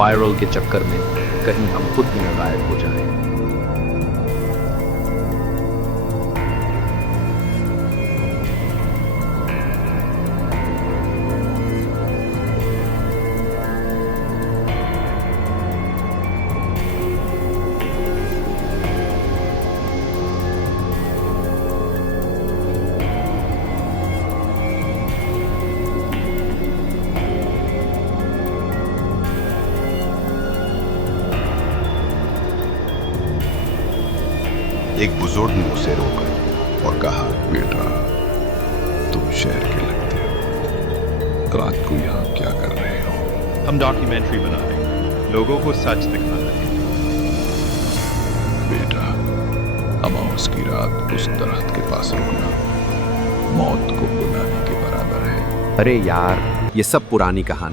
Viral के चक्कर में कहीं हम खुद ही न गायब हो जाएं। एक बुजुर्ग ने उसे रोका और कहा, बेटा, तुम शहर के लगते हो, रात को यहाँ क्या कर रहे हो? हम डॉक्यूमेंट्री बना रहे हैं, लोगों को सच दिखा रहे हैं। बेटा, अमावस की रात उस दरख्त के पास रुकना मौत को बुलाने के बराबर है। अरे यार, ये सब पुरानी कहानी